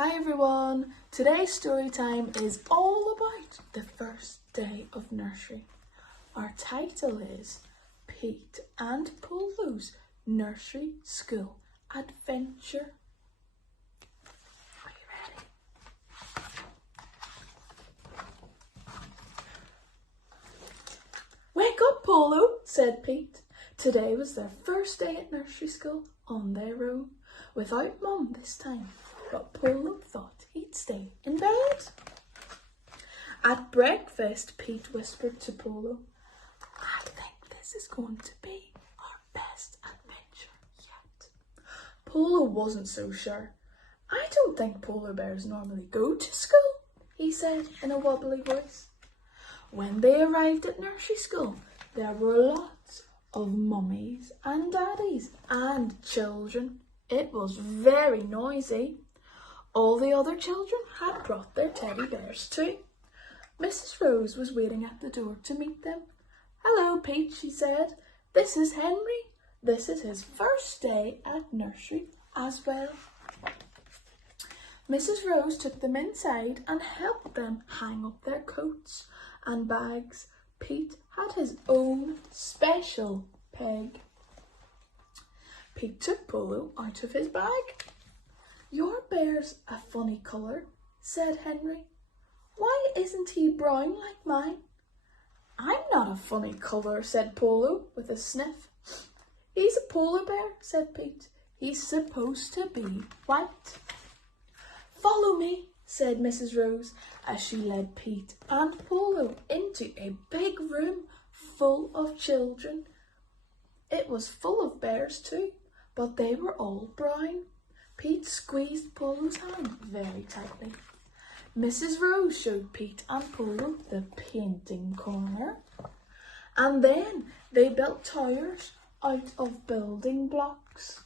Hi everyone, today's story time is all about the first day of nursery. Our title is Pete and Polo's Nursery School Adventure. Are you ready? Wake up, Polo, said Pete. Today was their first day at nursery school on their own, without Mum this time. But Polo thought he'd stay in bed. At breakfast, Pete whispered to Polo, I think this is going to be our best adventure yet. Polo wasn't so sure. I don't think polar bears normally go to school, he said in a wobbly voice. When they arrived at nursery school, there were lots of mummies and daddies and children. It was very noisy. All the other children had brought their teddy bears too. Mrs. Rose was waiting at the door to meet them. Hello, Pete, she said. This is Henry. This is his first day at nursery as well. Mrs. Rose took them inside and helped them hang up their coats and bags. Pete had his own special peg. Pete took Polo out of his bag. Your bear's a funny colour, said Henry. Why isn't he brown like mine? I'm not a funny colour, said Polo with a sniff. He's a polar bear, said Pete. He's supposed to be white. Follow me, said Mrs. Rose as she led Pete and Polo into a big room full of children. It was full of bears too, but they were all brown. Pete squeezed Polo's hand very tightly. Mrs. Rose showed Pete and Polo the painting corner. And then they built towers out of building blocks.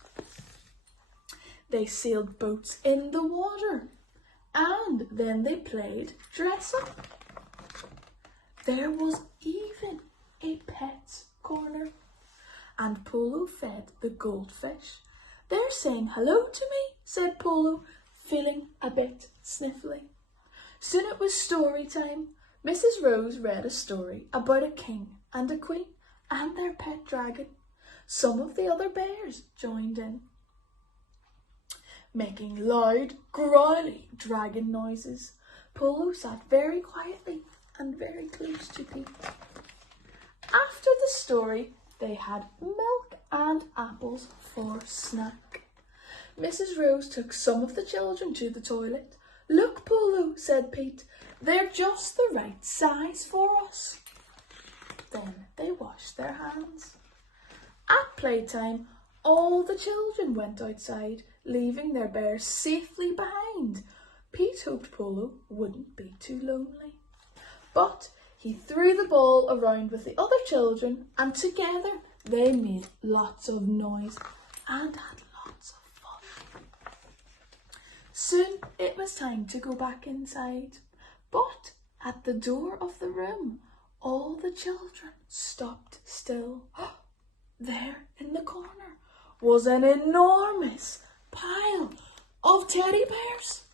They sailed boats in the water. And then they played dress up. There was even a pet's corner. And Polo fed the goldfish. They're saying hello to me, said Polo, feeling a bit sniffly. Soon it was story time. Mrs. Rose read a story about a king and a queen and their pet dragon. Some of the other bears joined in, making loud, growly dragon noises. Polo sat very quietly and very close to Pete. After the story, they had milk and apples for snack. Mrs. Rose took some of the children to the toilet. Look, Polo, said Pete, they're just the right size for us. Then they washed their hands. At playtime, all the children went outside, leaving their bears safely behind. Pete hoped Polo wouldn't be too lonely. But he threw the ball around with the other children, and together they made lots of noise and had lots of fun. Soon it was time to go back inside, but at the door of the room, all the children stopped still. There in the corner was an enormous pile of teddy bears.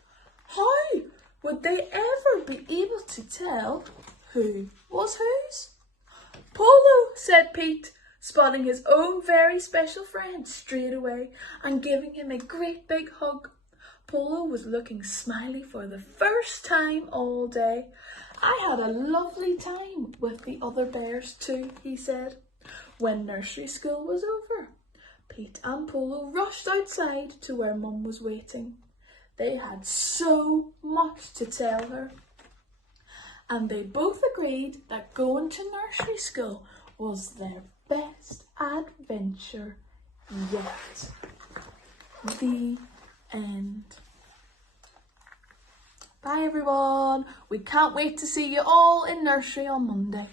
How would they ever be able to tell who was whose? Polo, said Pete, spotting his own very special friend straight away and giving him a great big hug. Polo was looking smiley for the first time all day. I had a lovely time with the other bears too, he said. When nursery school was over, Pete and Polo rushed outside to where Mum was waiting. They had so much to tell her. And they both agreed that going to nursery school was their best adventure yet. The end. Bye everyone. We can't wait to see you all in nursery on Monday.